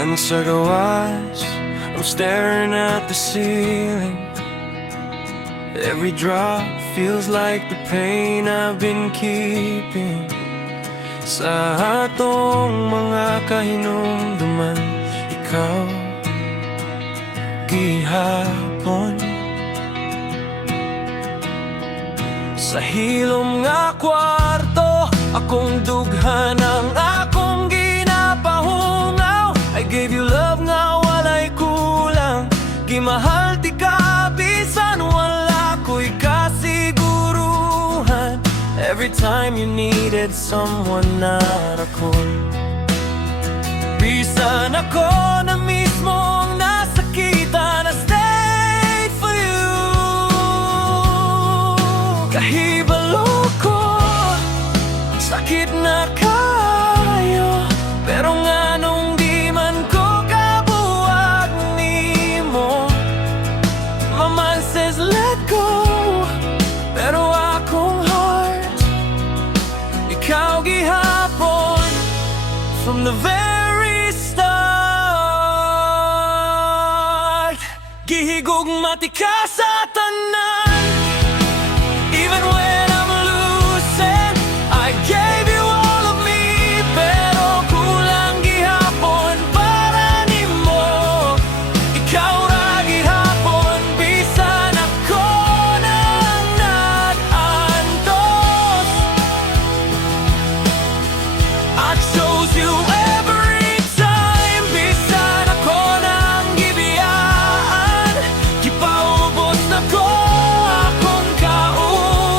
Months are to watch, I'm staring at the ceiling. Every drop feels like the pain I've been keeping. Sa atong mga kahinumduman, ikaw gihapon. Sa hilom nga kwarto, akong dughan ang akong ginapahungaw. I gave you love nga walay kulang, gimahal ti ka bisan wala ko'y kasiguruhan. Every time you needed someone not ako, bisan ako na mismong nasakitan, I stayed for you. Kahibalo ko, sakit na kayo, pero nga nung di man ko kabuwag nimo. My mind says let go, pero akong heart ikaw gihapon. From the very start, gihigugma tika sa tanan. Even when I'm losing, I gave you all of me, pero kulang gihapon para nimo. Ikaw ra gihapon, bisan ako nang nag-antos. I chose you every time, bisan ako nang gibiyaan. Gipaubos na ko akong kaugalingon,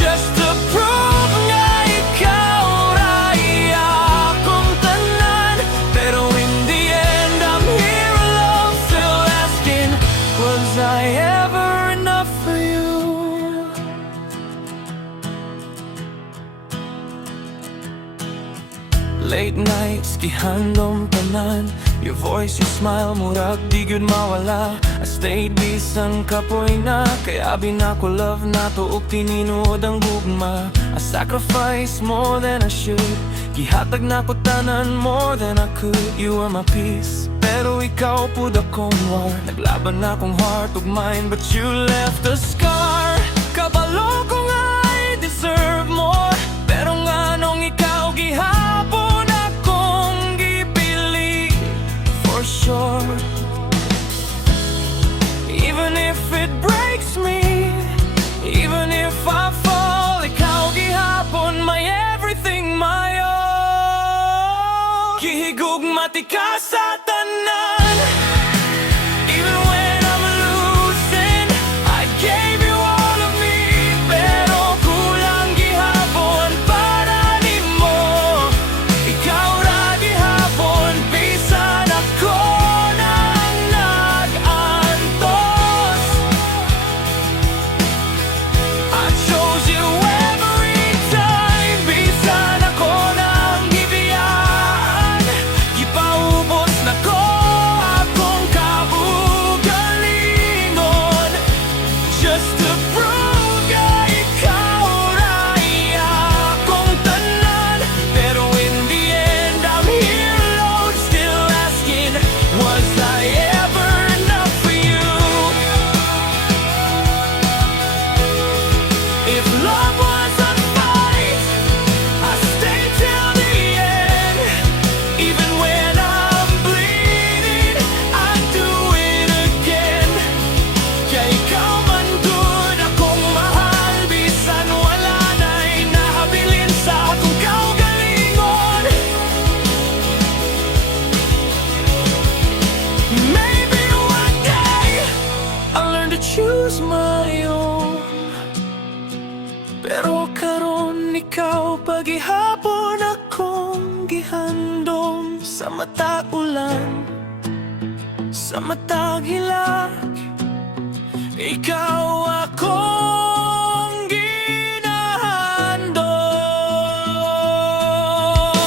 just to prove nga ikaw ra akong tanan. Pero in the end, I'm here alone, still asking, was I ever enough for you? Late nights, gihandom tanan. Your voice, your smile, murag di gyud mawala. I stayed bisan kapoy na, kaya binako love na to ug tininuod ang gugma. I sacrifice more than I should, gihatag na ko tanan more than I could. You were my peace, pero ikaw pud akong war. Naglaban na akong heart ug mind, but you left a scar. Kabalo ko nga I deserve more, pero nga nung ikaw gihapon akong gipili. For sure, even if it breaks me, even if I fall, ikaw gihapon my everything, my all. Gihigugma tika sa tanan. Even when I'm losing, I gave you all of me, pero kulang gihapon para nimo. Ikaw ra gihapon, bisan ako nang nag-antos. I chose you every time, bisan ako nang gibiyaan. Gipaubos na ko akong kaugalingon, just to prove nga ikaw ra akong tanan. Pero in the end, I'm here alone, still asking, was I ever enough for you? If love was a fight, I stay till the end. Even when I'm bleeding, I do it again. Kaya ikaw man good akong mahal, bisan wala na'y nahabilin sa akong kaugalingon. Maybe one day I'll learn to choose my own, pero karon ikaw pagihapon akong gihandom. Sa mata ulan, sa mata hilak, ikaw akong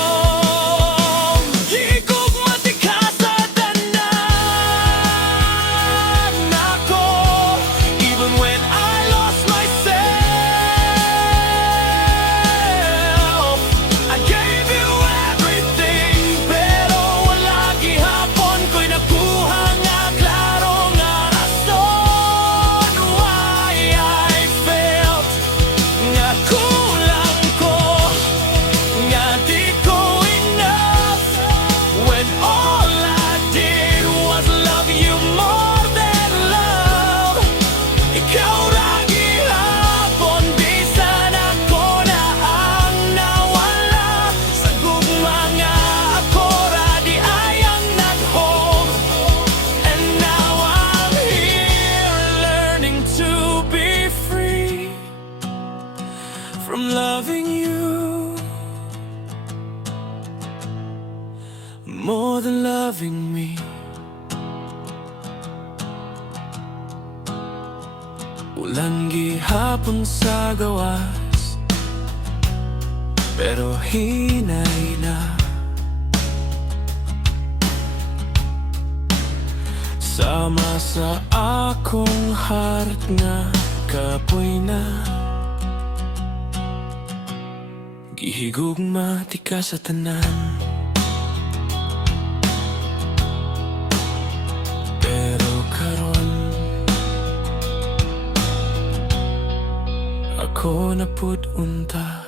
ginahandom. Gihigugma tika sa tanan ako, even when I lost myself. I gave you everything, Ulan gihapon sa gawas, pero hinay na. Sama sa akong heart nga kapoy na. Gihigugma tika sa tanan, pero karon ako na pud unta.